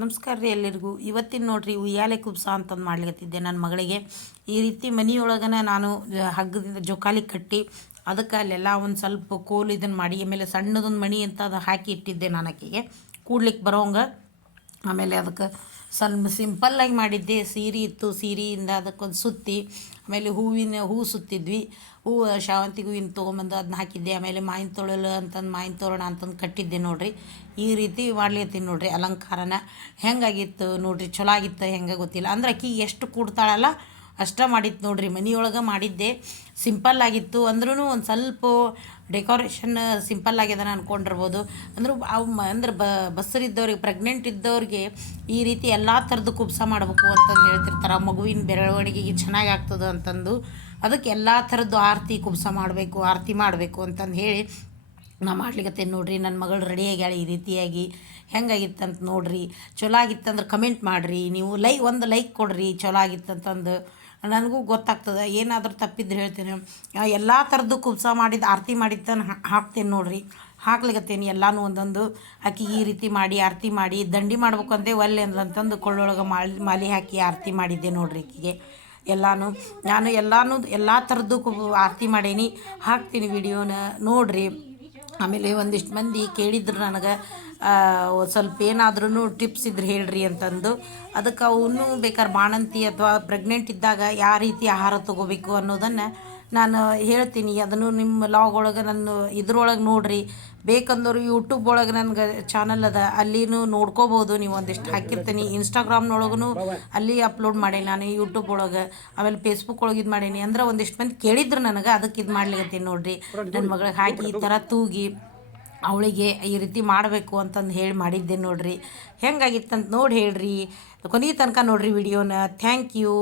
ನಮಸ್ಕಾರ ರೀ ಎಲ್ಲರಿಗೂ. ಇವತ್ತಿನ ನೋಡ್ರಿ ಉಯ್ಯಾಲೆ ಕುಬ್ಸ ಅಂತಂದು ಮಾಡ್ಲಿಕತ್ತಿದ್ದೆ ನನ್ನ ಮಗಳಿಗೆ. ಈ ರೀತಿ ಮನೆಯೊಳಗನ ನಾನು ಹಗ್ಗದಿಂದ ಜೋಕಾಲಿ ಕಟ್ಟಿ ಅದಕ್ಕೆ ಅಲ್ಲೆಲ್ಲ ಒಂದು ಸ್ವಲ್ಪ ಕೋಲು ಇದನ್ನು ಮಾಡಿ ಆಮೇಲೆ ಸಣ್ಣದೊಂದು ಮಣಿ ಅಂತ ಅದು ಹಾಕಿ ಇಟ್ಟಿದ್ದೆ ನಾನು ಆಕೆಗೆ ಕೂಡ್ಲಿಕ್ಕೆ ಬರೋಂಗ. ಆಮೇಲೆ ಅದಕ್ಕೆ ಸ್ವಲ್ಪ ಸಿಂಪಲ್ಲಾಗಿ ಮಾಡಿದ್ದೆ. ಸೀರೆ ಇತ್ತು, ಸೀರೆಯಿಂದ ಅದಕ್ಕೊಂದು ಸುತ್ತಿ ಆಮೇಲೆ ಹೂ ಸುತ್ತಿದ್ವಿ. ಹೂವು ಶಾವಂತಿಗೆ ಹೂವಿನ ತೊಗೊಂಬಂದು ಅದನ್ನ ಹಾಕಿದ್ದೆ. ಆಮೇಲೆ ಮಾವಿನ ತೊಳಲು ಅಂತಂದು ಮಾವಿನ ತೋರಣ ಅಂತಂದು ಕಟ್ಟಿದ್ದೆ ನೋಡಿರಿ. ಈ ರೀತಿ ಮಾಡ್ಲಿತ್ತೀನಿ ನೋಡಿರಿ ಅಲಂಕಾರನ. ಹೆಂಗಾಗಿತ್ತು ನೋಡಿರಿ, ಚಲೋ ಆಗಿತ್ತು ಹೆಂಗೆ ಗೊತ್ತಿಲ್ಲ. ಅಂದ್ರೆ ಆಕಿ ಎಷ್ಟು ಕೂಡ್ತಾಳಲ್ಲ ಅಷ್ಟ ಮಾಡಿತ್ತು ನೋಡಿರಿ. ಮನೆಯೊಳಗೆ ಮಾಡಿದ್ದೆ, ಸಿಂಪಲ್ಲಾಗಿತ್ತು. ಅಂದ್ರೂ ಒಂದು ಸ್ವಲ್ಪ ಡೆಕೋರೇಷನ್ ಸಿಂಪಲ್ ಆಗ್ಯದ ಅಂದ್ಕೊಂಡಿರ್ಬೋದು. ಅಂದ್ರೆ ಅಂದ್ರೆ ಬಸ್ಸರಿದ್ದವ್ರಿಗೆ, ಪ್ರೆಗ್ನೆಂಟ್ ಇದ್ದವ್ರಿಗೆ ಈ ರೀತಿ ಎಲ್ಲ ಥರದ್ದು ಕುಬ್ಸ ಮಾಡಬೇಕು ಅಂತಂದು ಹೇಳ್ತಿರ್ತಾರೆ. ಮಗುವಿನ ಬೆಳವಣಿಗೆಗೆ ಚೆನ್ನಾಗಿ ಆಗ್ತದೆ ಅಂತಂದು ಅದಕ್ಕೆ ಎಲ್ಲ ಥರದ್ದು ಆರತಿ ಕುಬ್ಸ ಮಾಡಬೇಕು, ಆರತಿ ಮಾಡಬೇಕು ಅಂತಂದು ಹೇಳಿ ನಾ ಮಾಡ್ಲಿಕತ್ತೇನೆ ನೋಡಿರಿ. ನನ್ನ ಮಗಳು ರೆಡಿ ಆಗ್ಯಾಳ ಈ ರೀತಿಯಾಗಿ. ಹೆಂಗಾಗಿತ್ತಂತ ನೋಡಿರಿ. ಚಲೋ ಆಗಿತ್ತಂದ್ರೆ ಕಮೆಂಟ್ ಮಾಡಿರಿ. ನೀವು ಒಂದು ಲೈಕ್ ಕೊಡಿರಿ ಚಲೋ ಆಗಿತ್ತಂತಂದು. ನನಗೂ ಗೊತ್ತಾಗ್ತದೆ. ಏನಾದರೂ ತಪ್ಪಿದ್ರೆ ಹೇಳ್ತೇನೆ. ಎಲ್ಲ ಥರದ್ದು ಕುಬ್ಸ ಮಾಡಿದ್ದು ಆರತಿ ಮಾಡಿದ್ದನ್ನು ಹಾಕ್ತೇನೆ ನೋಡಿರಿ. ಹಾಕ್ಲಿಕತ್ತೇನೆ ಎಲ್ಲನೂ ಒಂದೊಂದು ಆಕಿ ಈ ರೀತಿ ಮಾಡಿ ಆರತಿ ಮಾಡಿ ದಂಡಿ ಮಾಡ್ಬೇಕು ಅಂದೆ ಒಲ್ಲೆ ಅಂತಂದು ಕೊಳ್ಳೊಳಗೆ ಮಾಲೆ ಹಾಕಿ ಆರತಿ ಮಾಡಿದ್ದೆ ನೋಡಿರಿ ಆಕಿಗೆ. ನಾನು ಎಲ್ಲ ಥರದ್ದು ಆರತಿ ಮಾಡೀನಿ. ಹಾಕ್ತೀನಿ ವಿಡಿಯೋನ ನೋಡಿರಿ. ಆಮೇಲೆ ಒಂದಿಷ್ಟು ಮಂದಿ ಕೇಳಿದ್ರು ನನಗೆ ಸ್ವಲ್ಪ ಏನಾದ್ರೂ ಟಿಪ್ಸ್ ಇದ್ರೆ ಹೇಳ್ರಿ ಅಂತಂದು. ಅದಕ್ಕೆ ಅವನು ಬೇಕಾದ್ರೆ ಬಾಣಂತಿ ಅಥವಾ ಪ್ರೆಗ್ನೆಂಟ್ ಇದ್ದಾಗ ಯಾವ ರೀತಿ ಆಹಾರ ತೊಗೋಬೇಕು ಅನ್ನೋದನ್ನು ನಾನು ಹೇಳ್ತೀನಿ. ಅದನ್ನು ನಿಮ್ಮ ಲಾಗ್ ಒಳಗೆ ನನ್ನ ಇದ್ರೊಳಗೆ ನೋಡಿರಿ. ಬೇಕಂದವರು ಯೂಟ್ಯೂಬ್ ಒಳಗೆ ನನಗೆ ಚಾನಲ್ ಅದ, ಅಲ್ಲಿನೂ ನೋಡ್ಕೋಬೋದು. ನೀವು ಒಂದಿಷ್ಟು ಹಾಕಿರ್ತೀನಿ. ಇನ್ಸ್ಟಾಗ್ರಾಮ್ನೊಳಗೂ ಅಲ್ಲಿ ಅಪ್ಲೋಡ್ ಮಾಡೀನಿ ನಾನು, ಯೂಟ್ಯೂಬ್ ಒಳಗೆ. ಆಮೇಲೆ ಫೇಸ್ಬುಕ್ ಒಳಗೆ ಇದು ಮಾಡೀನಿ. ಅಂದ್ರೆ ಒಂದಿಷ್ಟು ಮಂದಿ ಕೇಳಿದ್ರು ನನಗೆ, ಅದಕ್ಕೆ ಇದು ಮಾಡ್ಲಿಕತ್ತೀನಿ ನೋಡಿರಿ. ನನ್ನ ಮಗಳಿಗೆ ಹಾಕಿ ಈ ಥರ ತೂಗಿ ಅವಳಿಗೆ ಈ ರೀತಿ ಮಾಡಬೇಕು ಅಂತಂದು ಹೇಳಿ ಮಾಡಿದ್ದೆ ನೋಡಿರಿ. ಹೆಂಗಾಗಿತ್ತಂತ ನೋಡಿ ಹೇಳ್ರಿ. ಕೊನೆ ತನಕ ನೋಡಿರಿ ವಿಡಿಯೋನ. Thank you.